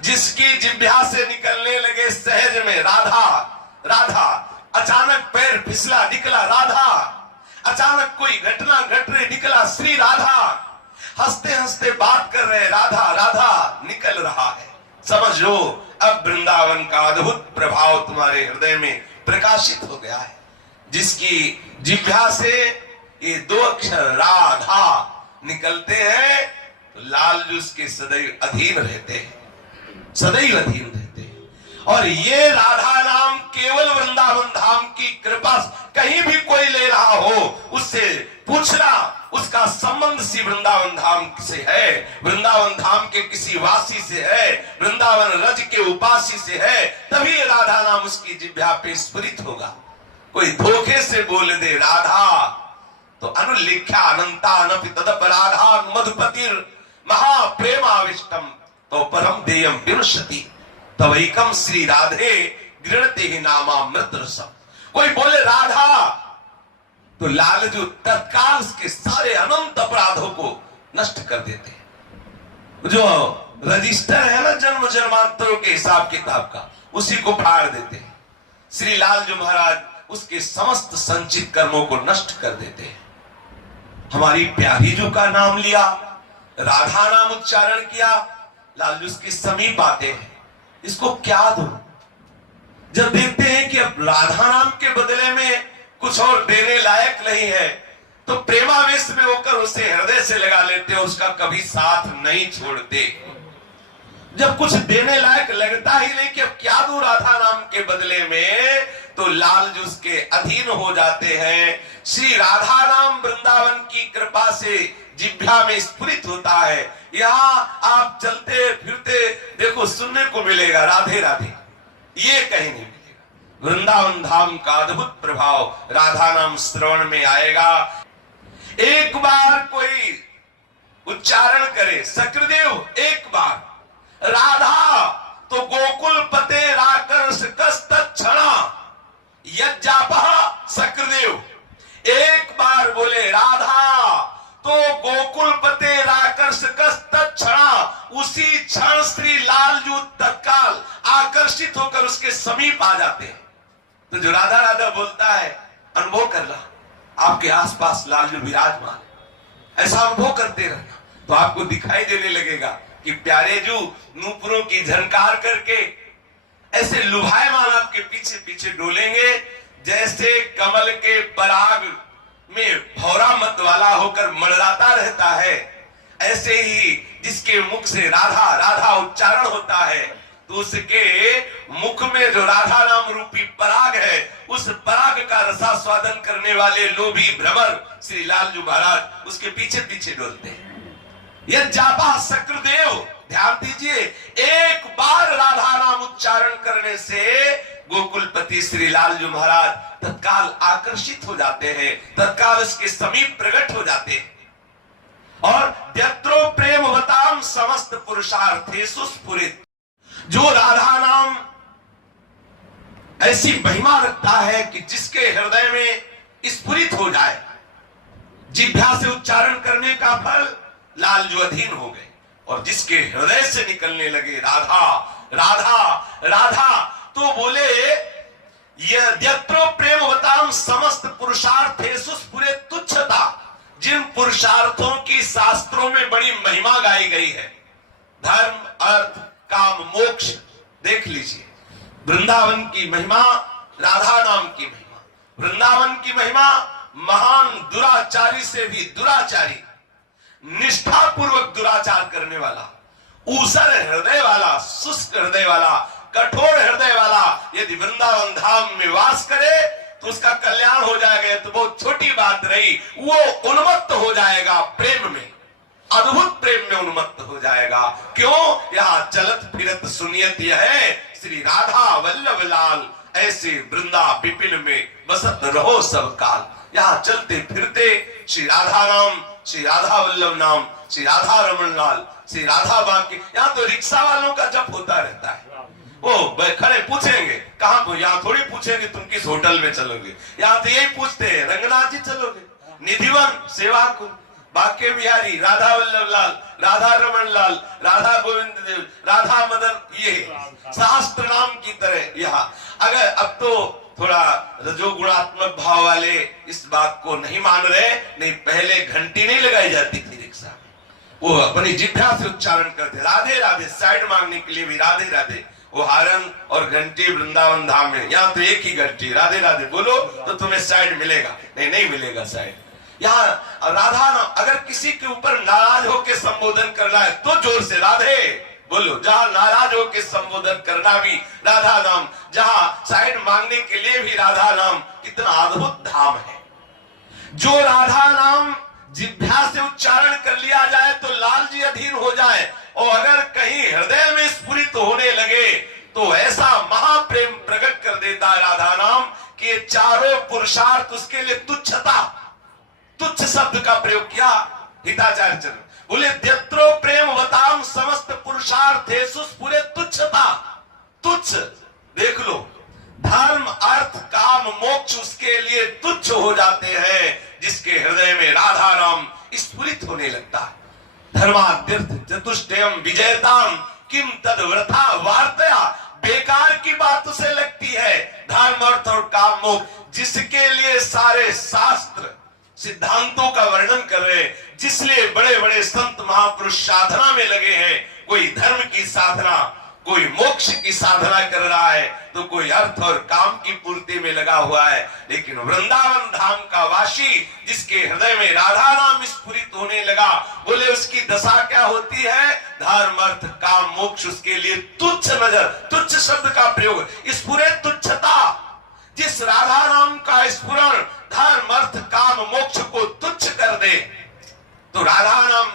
जिसकी जिह्वा से निकलने लगे सहज में राधा राधा, अचानक पैर फिसला निकला राधा, अचानक कोई घटना घट रही निकला श्री राधा, हंसते हंसते बात कर रहे राधा राधा निकल रहा है। समझ लो अब वृंदावन का अद्भुत प्रभाव तुम्हारे हृदय में प्रकाशित हो गया है। जिसकी जिह्वा से ये दो अक्षर राधा निकलते हैं तो लाल जी उसके सदैव अधीन रहते हैं, सदैव अधीन रहते हैं। और ये राधा नाम केवल वृंदावन धाम की कृपा, कहीं भी कोई ले रहा हो उससे पूछना उसका संबंध सी वृंदावन धाम से है, वृंदावन धाम के किसी वासी से है, वृंदावन रज के उपासी से है, तभी राधा नाम उसकी जिह्वा पे स्फुरित होगा। कोई धोखे से बोल दे राधा तो अनुलिख्या अनंता अनपि तदपराधा मधुपतिर महाप्रेमाविष्टम तो परम देयम विरुष्यति तवैकम श्री राधे गृणते ही नामामृत रसम। कोई बोले राधा तो लालजू तत्काल उसके सारे अनंत अपराधों को नष्ट कर देते हैं। जो रजिस्टर है ना जन्म जन्मांतरों के हिसाब किताब का, उसी को फाड़ देते हैं। श्री लालजू महाराज उसके समस्त संचित कर्मों को नष्ट कर देते हैं। हमारी प्यारी जो का नाम लिया, राधा नाम उच्चारण किया, लालजू उसके समीप आते हैं। इसको क्या दो? जब देखते हैं कि अब राधा नाम के बदले में कुछ और देने लायक नहीं है तो प्रेमावेश में होकर उसे हृदय से लगा लेते और उसका कभी साथ नहीं छोड़ते। जब कुछ देने लायक लगता ही नहीं कि अब क्या दूं राधा नाम के बदले में, तो लाल जी उसके अधीन हो जाते हैं। श्री राधा नाम वृंदावन की कृपा से जिह्वा में स्फुरित होता है। यहाँ आप चलते फिरते देखो सुनने को मिलेगा राधे राधे, ये कहीं नहीं मिलेगा। वृंदावन धाम का अद्भुत प्रभाव राधा नाम श्रवण में आएगा। एक बार कोई उच्चारण करे सकृदेव, एक बार राधा तो गोकुल पते राकर्ष कस्तक्षणा यज्जापः सकृदेव, एक बार बोले राधा तो गोकुल पते राकर्ष कस्तक्षणा, उसी क्षण श्री लालजू तत्काल आकर्षित होकर उसके समीप आ जाते हैं। तो जो राधा राधा बोलता है अनुभव करना, आपके आसपास लालजू विराजमान, ऐसा अनुभव करते रहना तो आपको दिखाई देने लगेगा कि प्यारे जू नूपुरों की झनकार करके ऐसे लुभायमान आपके पीछे पीछे डोलेंगे जैसे कमल के पराग में भौरा मत वाला होकर मंडराता रहता है। ऐसे ही जिसके मुख से राधा राधा उच्चारण होता है तो उसके मुख में जो राधा नाम रूपी पराग है, उस पराग का रसास्वादन करने वाले लोभी भ्रमर श्री लालजू महाराज उसके पीछे पीछे डोलते हैं। यह जापा सक्रदेव, ध्यान दीजिए, एक बार राधा नाम उच्चारण करने से गोकुलपति श्री लालजू महाराज तत्काल आकर्षित हो जाते हैं, तत्काल उसके समीप प्रकट हो जाते हैं। और यत्रो प्रेमवताम समस्त पुरुषार्थेषु स्फुरित, जो राधा नाम ऐसी महिमा रखता है कि जिसके हृदय में स्फुरित हो जाए, जिह्वा से उच्चारण करने का फल लालजू अधीन हो गए, और जिसके हृदय से निकलने लगे राधा राधा राधा, तो बोले यत्रो प्रेमवताम समस्त पुरुषार्थेषु स्फुरित तुच्छता, जिन पुरुषार्थों की शास्त्रों में बड़ी महिमा गाई गई है, धर्म अर्थ काम मोक्ष, देख लीजिए वृंदावन की महिमा, राधा नाम की महिमा। वृंदावन की महिमा महान दुराचारी से भी दुराचारी, निष्ठा पूर्वक दुराचार करने वाला, ऊसर हृदय वाला, शुष्क हृदय वाला, कठोर हृदय वाला यदि वृंदावन धाम में वास करे तो उसका कल्याण हो जाएगा। तो बहुत छोटी बात रही, वो उन्मत्त हो जाएगा प्रेम में, अद्भुत प्रेम में उन्मत्त हो जाएगा। क्यों? यहाँ चलत फिरत सुनियत यह है श्री राधा वल्लभ लाल, ऐसे वृंदा विपिन में बसत रहो सब काल। यहाँ चलते फिरते श्री राधा नाम, श्री राधा वल्लभ नाम, श्री राधा रमन लाल, श्री राधा बाकी। यहाँ तो रिक्शा वालों का जप होता रहता है। वो खड़े पूछेंगे कहाँ को, यहाँ थोड़ी पूछेंगे तुम किस होटल में चलोगे, यहाँ तो यही पूछते हैं रंगनाथ जी चलोगे, निधिवन सेवा को, बाके बिहारी, राधा वल्लभ लाल, राधा रमन लाल, राधा गोविंद देव, राधा मदन, ये शास्त्र नाम की तरह यहाँ। अगर अब तो थोड़ा रजोगुणात्मक भाव वाले इस बात को नहीं मान रहे, नहीं पहले घंटी नहीं लगाई जाती थी रिक्शा में, वो अपनी जिह्वा से उच्चारण करते राधे राधे, साइड मांगने के लिए भी राधे राधे। वो हारन और घंटी वृंदावन धाम में, यहाँ तो एक ही घंटी, राधे राधे बोलो तो तुम्हें साइड मिलेगा, नहीं नहीं मिलेगा साइड। यहाँ राधा नाम अगर किसी के ऊपर नाराज होकर संबोधन करना है तो जोर से राधे बोलो, जहां नाराज होकर संबोधन करना भी राधा नाम, जहां साइड मांगने के लिए भी राधा नाम। कितना अद्भुत धाम है। जो राधा नाम जिह्वा से उच्चारण कर लिया जाए तो लाल जी अधीन हो जाए, और अगर कहीं हृदय में स्फुरित होने लगे तो ऐसा महाप्रेम प्रकट कर देता है राधा नाम कि चारों पुरुषार्थ उसके लिए तुच्छता, तुच्छ शब्द का प्रयोग किया हिताचार्य चरण बोले, द्यत्रो प्रेम वताम समस्त पुरुषार्थेषु स्फुरे तुच्छता। तुच्छ देख लो, धर्म अर्थ काम मोक्ष उसके लिए तुच्छ हो जाते हैं जिसके हृदय में राधा नाम स्फुरित होने लगता है। धर्माद्यर्थ चतुष्टयम विजयताम किम तद वृथा वार्तया, बेकार की बात उसे लगती है धर्म अर्थ और काम मोक्ष, जिसके लिए सारे शास्त्र सिद्धांतों का वर्णन कर रहे, जिसलिए बड़े बड़े संत महापुरुष साधना में लगे हैं। कोई धर्म की साधना, कोई मोक्ष की साधना कर रहा है, तो कोई अर्थ और काम की पूर्ति में लगा हुआ है। लेकिन वृंदावन धाम का वासी जिसके हृदय में राधा नाम स्फुरित होने लगा, बोले उसकी दशा क्या होती है, धर्म अर्थ काम मोक्ष उसके लिए तुच्छ नजर, तुच्छ शब्द का प्रयोग, स्फुरे तुच्छता। जिस राधा नाम का स्फुरण धर्म अर्थ काम मोक्ष को तुच्छ कर दे, तो राधा नाम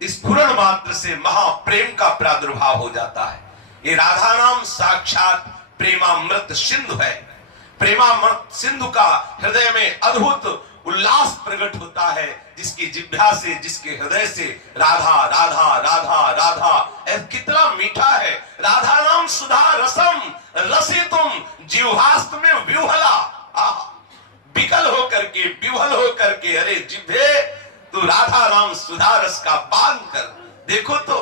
स्फुरण मात्र से महाप्रेम का प्रादुर्भाव हो जाता है। ये राधा नाम साक्षात प्रेमामृत सिंधु है। प्रेमामृत सिंधु का हृदय में अद्भुत उल्लास प्रकट होता है, जिसकी जिह्वा से, जिसके हृदय से राधा राधा राधा राधा, कितना मीठा है। राधा नाम सुधा रसम रसितुम जिह्वास्त में विह्वला, विकल होकर के, विह्वल होकर के, अरे जिह्वे तो राधा नाम सुधा रस का पान कर। देखो तो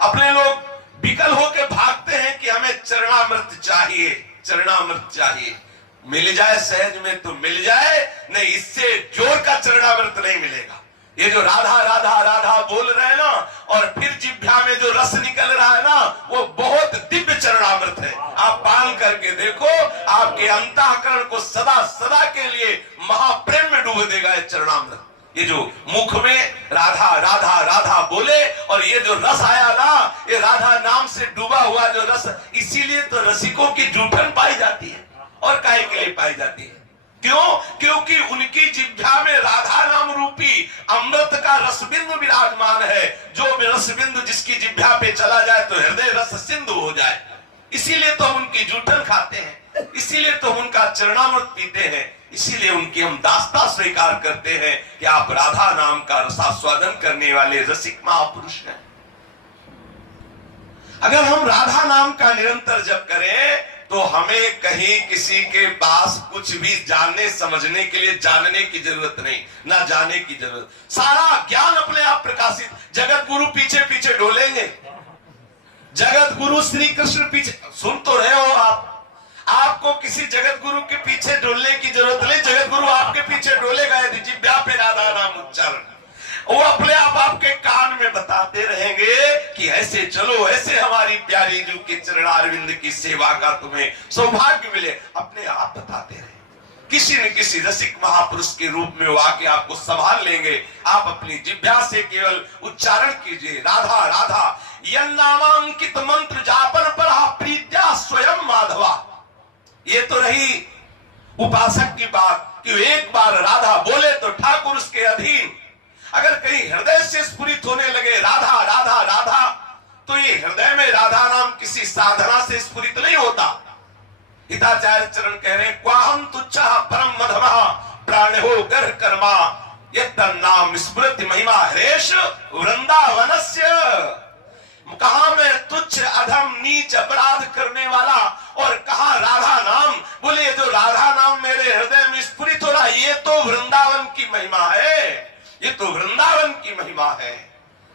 अपने लोग विकल होकर भागते हैं कि हमें चरणामृत चाहिए, चरणामृत चाहिए। मिल जाए सहज में तो मिल जाए, नहीं इससे जोर का चरणामृत नहीं मिलेगा। ये जो राधा राधा राधा बोल रहे हैं ना, और फिर जिह्वा में जो रस निकल रहा है ना, वो बहुत दिव्य चरणामृत है। आप पान करके देखो, आपके अंतःकरण को सदा सदा के लिए महाप्रेम में डूब देगा ये चरणामृत। ये जो मुख में राधा राधा राधा बोले, और ये जो रस आया ना, ये राधा नाम से डूबा हुआ जो रस, इसीलिए तो रसिकों की जूठन पाई जाती है। और काहे के लिए पाई जाती है? क्यों? क्योंकि उनकी जिह्वा में राधा नाम रूपी अमृत का रसबिंदु विराजमान है। जो रसबिंदु जिसकी जिह्वा पे चला जाए तो हृदय रस सिंधु हो जाए। इसीलिए तो हम उनकी जूठन खाते हैं, इसीलिए तो हम उनका चरणामृत पीते हैं, इसीलिए उनकी हम दास्ता स्वीकार करते हैं कि आप राधा नाम का रसास्वादन करने वाले रसिक महापुरुष हैं। अगर हम राधा नाम का निरंतर जप करें तो हमें कहीं किसी के पास कुछ भी जानने समझने के लिए जानने की जरूरत नहीं, ना जाने की जरूरत। सारा ज्ञान अपने आप प्रकाशित। जगत गुरु पीछे पीछे डोलेंगे, जगत गुरु श्री कृष्ण पीछे, सुन तो रहे हो आप, आपको किसी जगत गुरु के पीछे डोलने की जरूरत नहीं। जगत गुरु आपके पीछे डोलेगा यदि जिह्वा पे राधा नाम उच्चारण, वो अपने आप आपके कान में बताते रहेंगे कि ऐसे चलो, ऐसे हमारी प्यारी जू के चरणारविंद की सेवा का तुम्हें सौभाग्य मिले। अपने आप बताते रहे, किसी न किसी रसिक महापुरुष के रूप में वो आके आपको संभाल लेंगे। आप अपनी जिह्वा से केवल उच्चारण कीजिए, राधा राधा। यन्नामांकित मंत्र जापन पर प्रीत्या स्वयं माधवा। ये तो रही उपासक की बात कि एक बार राधा बोले तो ठाकुर उसके अधीन। अगर कहीं हृदय से स्फुरित होने लगे राधा राधा राधा, तो ये हृदय में राधा नाम किसी साधना से स्फुरित नहीं होता। हिताचार्य चरण कह रहे हैं, क्वाहम तुच्छा परम मधमः प्राणो गर्ह कर्मा यत्तन्नाम स्मृति महिमा हरेश वृंदावनस्य। कहा मैं तुच्छ अधम नीच अपराध करने वाला, और कहा राधा नाम। बोले जो राधा नाम मेरे हृदय में स्फुरित हो रहा, ये तो वृंदावन की महिमा है, ये तो वृंदावन महिमा है।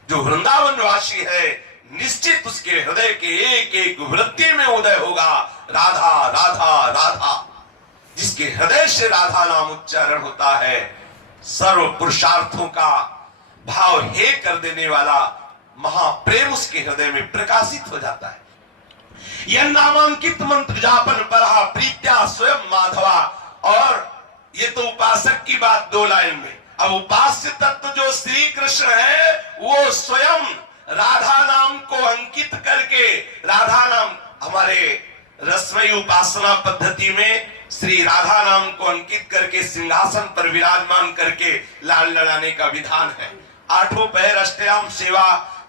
जो वृंदावन वासी है निश्चित उसके हृदय के एक एक वृत्ति में उदय होगा राधा राधा राधा। जिसके हृदय से राधा नाम उच्चारण होता है सर्व पुरुषार्थों का भाव हे कर देने वाला महाप्रेम उसके हृदय में प्रकाशित हो जाता है। यह नामांकित मंत्र जापन पढ़ा प्रीत्या स्वयं माधवा। और ये तो उपासक की बात 2 लाइन में। अब उपास्य तत्व जो श्री कृष्ण है वो स्वयं राधा नाम को अंकित करके, राधा नाम हमारे रसमयी उपासना पद्धति में श्री राधा नाम को अंकित करके सिंहासन पर विराजमान करके लाल लड़ाने का विधान है। 8 पहर अष्टयाम सेवा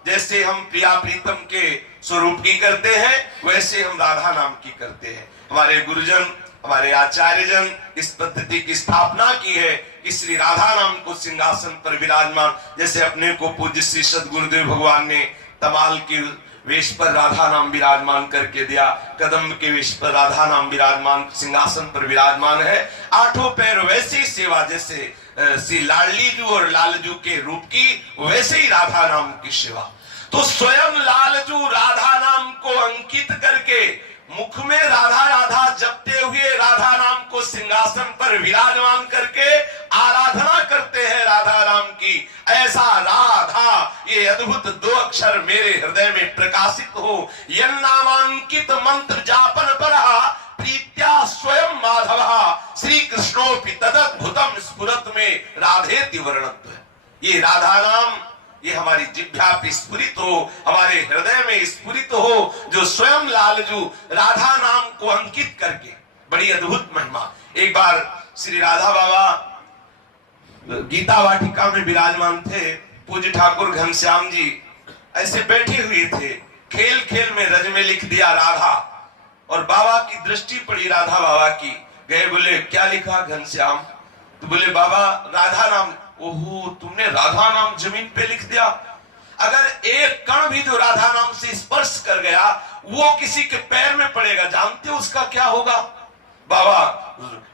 जैसे हम प्रिया प्रीतम के स्वरूप की करते हैं वैसे हम राधा नाम की करते हैं। हमारे गुरुजन हमारे आचार्यजन इस पद्धति की स्थापना की है कि श्री राधा नाम को सिंहासन पर विराजमान, जैसे अपने को पूज्य श्री सद्गुरुदेव भगवान ने तमाल के वेश पर राधा नाम विराजमान करके दिया, कदम के वेश पर राधा नाम विराजमान सिंहासन पर विराजमान है। 8 पैर वैसी सेवा जैसे श्री लाडलीजू और लालजू के रूप की वैसे ही राधा नाम की सेवा। तो स्वयं लालजू राधा नाम को अंकित करके मुख में राधा राधा जपते हुए राधा नाम को सिंहासन पर विराजमान करके आराधना करते हैं राधा नाम की। ऐसा राधा ये अद्भुत 2 अक्षर मेरे हृदय में प्रकाशित हो। यह नामांकित मंत्र जापन पढ़ा प्रीत्या स्वयं माधव श्री कृष्णोपि तदद्भुतम स्फुरत में राधेति वर्णत्व। ये राधा नाम ये हमारी जिह्वा पे स्फुरित हो, हमारे हृदय में स्फुरित हो, जो स्वयं लालजू राधा नाम को अंकित करके। बड़ी अद्भुत महिमा। एक बार श्री राधा बाबा गीता वाटिका में विराजमान थे। पूज्य ठाकुर घनश्याम जी ऐसे बैठे हुए थे, खेल खेल में रज में लिख दिया राधा, और बाबा की दृष्टि पड़ी राधा बाबा की। गए बोले क्या लिखा घनश्याम? तो बोले बाबा राधा नाम। ओहो तुमने राधा नाम जमीन पे लिख दिया। अगर एक कण भी जो राधा नाम से स्पर्श कर गया वो किसी के पैर में पड़ेगा, जानते हो उसका क्या होगा? बाबा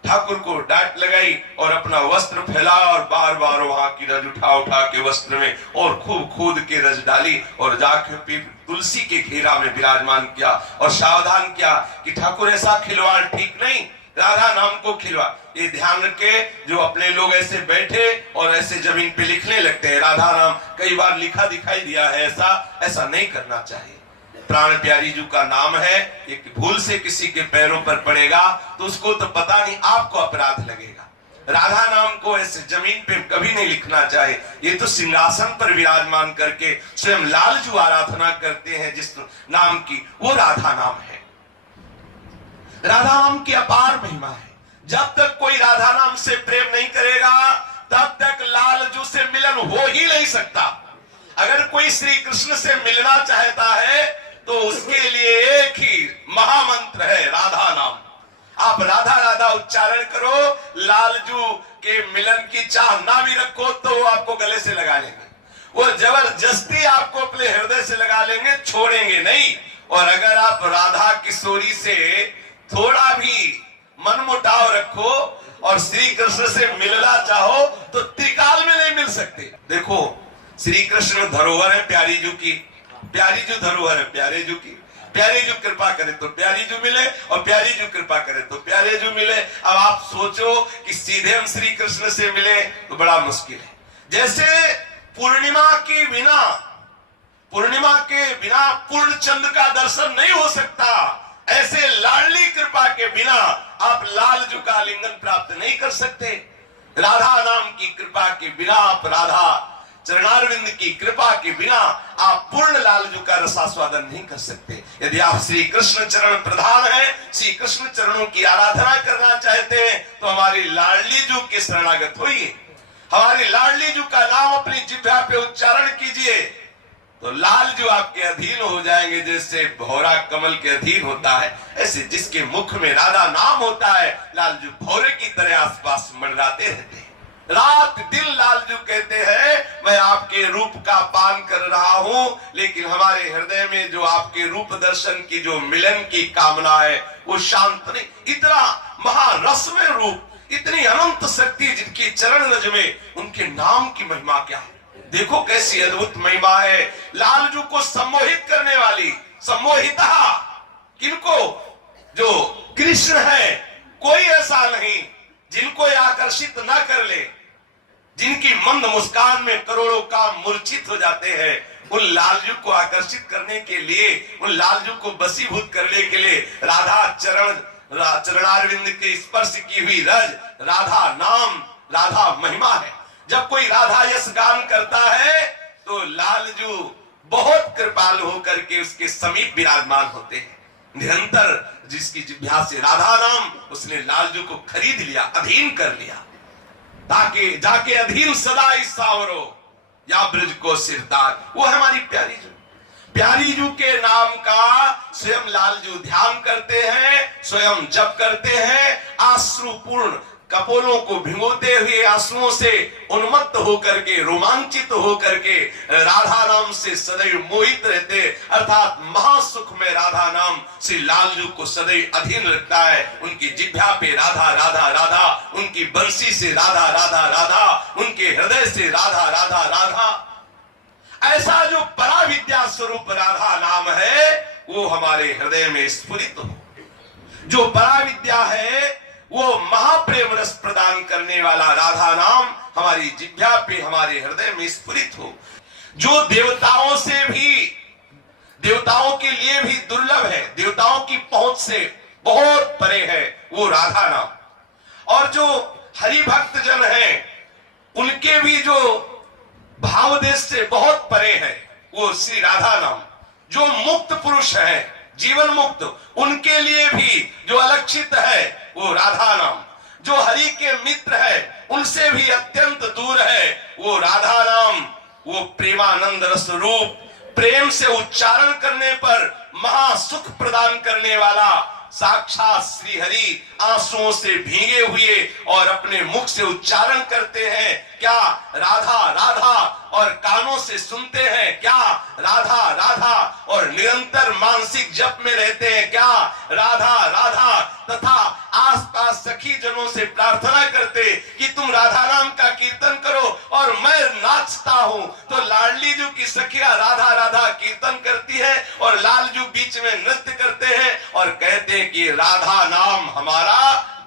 ठाकुर को डांट लगाई और अपना वस्त्र फैलाया और बार बार वहां की रज उठा उठा के वस्त्र में और खूब खूद के रज डाली और जाके तुलसी के घेरा में विराजमान किया और सावधान किया कि ठाकुर ऐसा खिलवाड़ ठीक नहीं, राधा नाम को खिलवा। ये ध्यान रखे जो अपने लोग ऐसे बैठे और ऐसे जमीन पे लिखने लगते हैं राधा नाम, कई बार लिखा दिखाई दिया है, ऐसा नहीं करना चाहिए। प्राण प्यारी जी का नाम है, एक भूल से किसी के पैरों पर पड़ेगा तो उसको तो पता नहीं, आपको अपराध लगेगा। राधा नाम को ऐसे जमीन पे कभी नहीं लिखना चाहिए। ये तो सिंहासन पर विराजमान करके स्वयं लालजू आराधना करते हैं जिस नाम की, वो राधा नाम है। राधा नाम की अपार महिमा है। जब तक कोई राधा नाम से प्रेम नहीं करेगा तब तक लालजू से मिलन हो ही नहीं सकता। अगर कोई श्री कृष्ण से मिलना चाहता है तो उसके लिए एक ही महामंत्र है राधा नाम। आप राधा राधा उच्चारण करो, लालजू के मिलन की चाह ना भी रखो तो वो आपको गले से लगा लेंगे, वो जबरदस्ती आपको अपने हृदय से लगा लेंगे, छोड़ेंगे नहीं। और अगर आप राधा किशोरी से थोड़ा भी मनमुटाव रखो और श्री कृष्ण से मिलना चाहो तो त्रिकाल में नहीं मिल सकते। देखो श्री कृष्ण धरोहर है प्यारी जू की, प्यारी जू धरोहर है प्यारे जू की। प्यारे जू कृपा करे तो प्यारी जू मिले और प्यारी जू कृपा करे तो प्यारे जू मिले। अब आप सोचो कि सीधे हम श्री कृष्ण से मिले तो बड़ा मुश्किल है। जैसे पूर्णिमा के बिना पूर्ण चंद्र का दर्शन नहीं हो सकता, ऐसे लाडली कृपा के बिना आप लालजू का आलिंगन प्राप्त नहीं कर सकते। राधा नाम की कृपा के बिना आप राधा चरणारविंद की कृपा के बिना आप पूर्ण लालजू का रसास्वादन नहीं कर सकते। यदि आप श्री कृष्ण चरण प्रधान है, श्री कृष्ण चरणों की आराधना करना चाहते हैं तो हमारी लाडली जू के शरणागत होइए, हमारी लाडली जू का नाम अपनी जिह्वा पे उच्चारण कीजिए तो लालजू आपके अधीन हो जाएंगे। जैसे भौरा कमल के अधीन होता है, ऐसे जिसके मुख में राधा नाम होता है लालजू भौरे की तरह आसपास मंडराते रहते हैं। रात दिन लालजू कहते हैं मैं आपके रूप का पान कर रहा हूं, लेकिन हमारे हृदय में जो आपके रूप दर्शन की जो मिलन की कामना है वो शांत नहीं। इतना महारसमय रूप, इतनी अनंत शक्ति जिनकी चरण रज में, उनके नाम की महिमा क्या है। देखो कैसी अद्भुत महिमा है। लालजू को सम्मोहित करने वाली, सम्मोहिता किनको? जो कृष्ण है। कोई ऐसा नहीं जिनको ये आकर्षित ना कर ले, जिनकी मंद मुस्कान में करोड़ों काम मूर्छित हो जाते हैं। उन लालजू को आकर्षित करने के लिए, उन लालजू को वशीभूत करने के लिए राधा चरणारविंद के स्पर्श की हुई रज, राधा नाम, राधा महिमा है। जब कोई राधा यश गान करता है तो लालजू बहुत कृपालु होकर के उसके समीप विराजमान होते हैं। निरंतर जिसकी जिह्वा से राधा नाम, उसने लालजू को खरीद लिया, अधीन कर लिया, ताकि जाके अधीन सदा इस सावरो या ब्रज को सिरदार। वो है हमारी प्यारी जू। प्यारी जू के नाम का स्वयं लालजू ध्यान करते हैं, स्वयं जप करते हैं। आश्रुपूर्ण कपोलों को भिगोते हुए आंसुओं से उन्मत्त होकर के, रोमांचित होकर के राधा नाम से सदैव मोहित रहते, अर्थात महासुख में राधा नाम श्री लालजू को सदैव अधीन रखता है। उनकी जिह्वा पे राधा राधा राधा, उनकी बंसी से राधा राधा राधा, उनके हृदय से राधा राधा राधा। ऐसा जो पराविद्या स्वरूप राधा नाम है वो हमारे हृदय में स्फुरित हो। जो पराविद्या है वो महाप्रेम रस प्रदान करने वाला राधा नाम हमारी जिह्वा पे, हमारे हृदय में स्फुरित हो। जो देवताओं से भी, देवताओं के लिए भी दुर्लभ है, देवताओं की पहुंच से बहुत परे है, वो राधा नाम। और जो हरि भक्त जन हैं उनके भी जो भाव देश से बहुत परे है, वो श्री राधा नाम। जो मुक्त पुरुष है, जीवन मुक्त, उनके लिए भी जो अलक्षित है वो राधा नाम। जो हरि के मित्र है उनसे भी अत्यंत दूर है वो राधा नाम। वो प्रेमानंद रस रूप, प्रेम से उच्चारण करने पर महासुख प्रदान करने वाला साक्षात श्री हरि आंसुओं से भीगे हुए और अपने मुख से उच्चारण करते हैं क्या? राधा राधा। और कानों से सुनते हैं क्या? राधा राधा। और निरंतर मानसिक जप में रहते हैं क्या? राधा राधा। तथा आसपास सखी जनों से प्रार्थना करते कि तुम राधा नाम का कीर्तन करो और मैं नाचता हूं। तो लाडली जू की सखिया राधा राधा कीर्तन करती है और लालजू बीच में नृत्य करते हैं और कहते हैं कि राधा नाम हमारा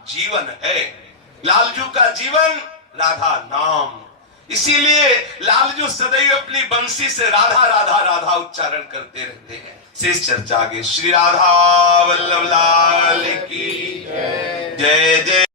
जीवन है। लालजू का जीवन राधा नाम। इसीलिए लालजू सदैव अपनी बंसी से राधा राधा राधा उच्चारण करते रहते हैं। शेष चर्चा आगे। श्री राधा वल्लभ लाल की जय जय।